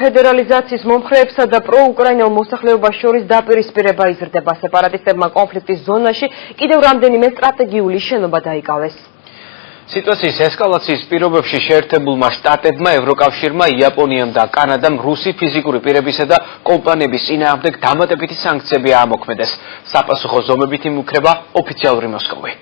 ფედერალიზაციის მომხრეებსა და პროუკრაინელ მოსახლეობას შორის დაპირისპირება იზრდება. სეპარატისტებმა კონფლიქტის ზონაში კიდევ რამდენიმე სტრატეგიული შენობა დაიკავეს. სიტუაციის ესკალაციის პირობებში შეერთებულმა შტატებმა, ევროკავშირმა, იაპონიამ და კანადამ რუსი ფიზიკური პირებისა და კომპანიების წინააღმდეგ დამატებითი სანქციები აამოქმედეს. საპასუხო ზომებით იმუქრება ოფიციალური მოსკოვი.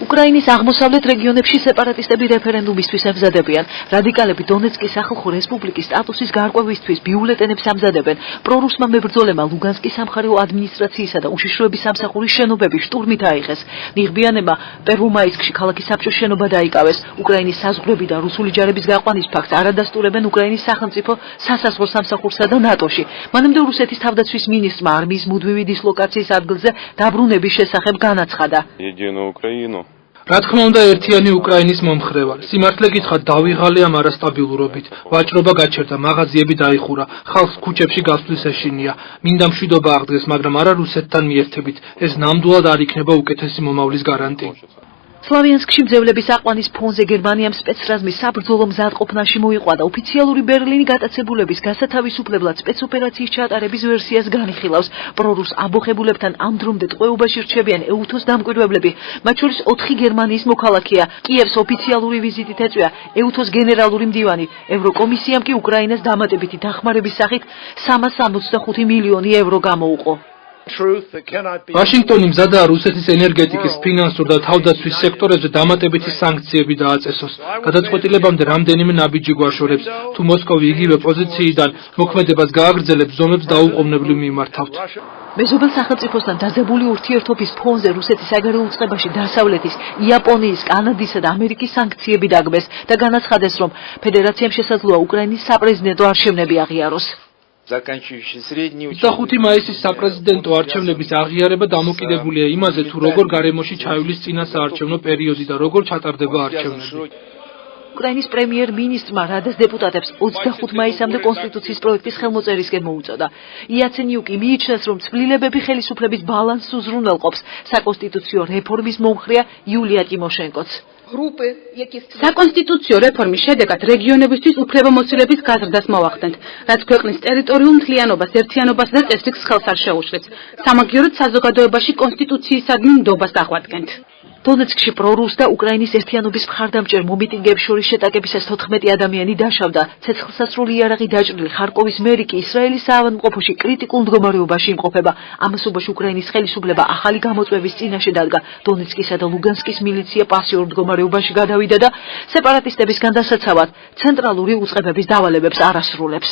უკრაინის აღმოსავლეთ რეგიონებში სეპარატისტები რეფერენდუმისთვის ემზადებიან. რადიკალები დონეცკის სახალხო რესპუბლიკის სტატუსის გარკვევისთვის ბიულეტენებს ამზადებენ. პრორუსმა მებრძოლებმა ლუგანსკის სამხარეო ადმინისტრაციისა და უშიშროების სამსახურის შენობები შტურმით აიღეს. ნიღბიანებმა პერვომაისკში ქალაქის საბჭოს შენობა დაიკავეს. უკრაინის საზღვრები და რუსული ჯარების გაყვანის ფაქტს არ ადასტურებენ უკრაინის სახელმწიფო სასაზღვრო სამსახურსა და ნატოში. მანამდე რუსეთის თავდაცვის მინისტრმა არმიის მუდმივი დისლოკაციის ადგილზე დაბრუნების შესახებ განაცხადა. რა თქმა უნდა, ერთიანი უკრაინის მომხრევა. სიმართლე გითხრათ, დავიღალე ამ არასტაბილურობით. ვაჭრობა გაჩერდა, მაღაზიები დაიხურა, ხალხს ქუჩებში გასვლის ეშინია. მინდა მშვიდობა აღდგეს, მაგრამ არა რუსეთთან მიერთებით. ეს ნამდვილად არ იქნება უკეთესი მომავლის გარანტი. სლავიანსკში მძევლების აყვანის ფონზე გერმანიამ სპეცრაზმის საბრძოლო მზადყოფნაში მოიყვანა. ოფიციალური ბერლინი გატაცებულების გასათავისუფლებლად სპეცოპერაციის ჩატარების ვერსიას განიხილავს. პრორუს ამბოხებულებთან ამ დრომდე ტყვეობაში რჩებიან ეუთოს დამკვირვებლები, მათ შორის 4 გერმანიის მოქალაქეა. კიევს ოფიციალური ვიზიტით ეწვია ეუთოს გენერალური მდივანი. ევროკომისიამ კი უკრაინას დამატებითი დახმარების სახით 365 მილიონი ევრო გამოუყო. ვაშინგტონი მზადაა რუსეთის ენერგეტიკის, ფინანსურ და თავდაცვის სექტორებზე დამატებითი სანქციები დააწესოს. გადაწყვეტილებამდე რამდენიმე ნაბიჯი გვაშორებს. თუ მოსკოვი იგივე პოზიციიდან მოქმედებას გააგრძელებს, ზომებს დაუყოვნებლივ მიმართავთ. მეზობელ სახელმწიფოსთან დაძაბული ურთიერთობის ფონზე რუსეთის საგარეო უწყებაში დასავლეთის, იაპონიის, კანადისა და ამერიკის სანქციები დაგმეს და განაცხადეს, რომ ფედერაციამ შესაძლოა უკრაინის საპრეზიდენტო არჩევნები აღიაროს. 25 მაისის საპრეზიდენტო არჩევნების აღიარება დამოკიდებულია იმაზე, თუ როგორ გარემოში ჩაივლის წინა საარჩევნო პერიოდი და როგორ ჩატარდება არჩევნები. უკრაინის პრემიერ-მინისტრმა რადას დეპუტატებს 25 მაისამდე კონსტიტუციის პროექტის ხელმოწერისკენ მოუწოდა. იაცენიუკი მიიჩნევს, რომ ცვლილებები ხელისუფლების ბალანსს უზრუნველყოფს. საკონსტიტუციო რეფორმის მომხრეა იულია ტიმოშენკოც. საკონსტიტუციო რეფორმის შედეგად რეგიონებისთვის უფლებამოსილების გაზრდას მოვახდენთ, რაც ქვეყნის ტერიტორიულ მთლიანობას, ერთიანობასა და წესრიგს ხელს არ შეუშვებს. სამაგიეროდ საზოგადოებაში კონსტიტუციისადმი ნდობას აღვადგენთ. დონეცკში პრორუს და უკრაინის ერთიანობის მხარდამჭერ მომიტინგეებს შორის შეტაკებისას 14 ადამიანი დაშავდა. ცეცხლსასროლი იარაღი დაჭრილი ხარკოვის მერი კი ისრაელის საავადმყოფოში კრიტიკულ მდგომარეობაში იმყოფება. ამასობაში უკრაინის ხელისუფლება ახალი გამოწვევის წინაშე დადგა. დონეცკისა და ლუგანსკის მილიცია პასიურ მდგომარეობაში გადავიდა და სეპარატისტებისგან დასაცავად ცენტრალური უწყებების დავალებებს არ ასრულებს.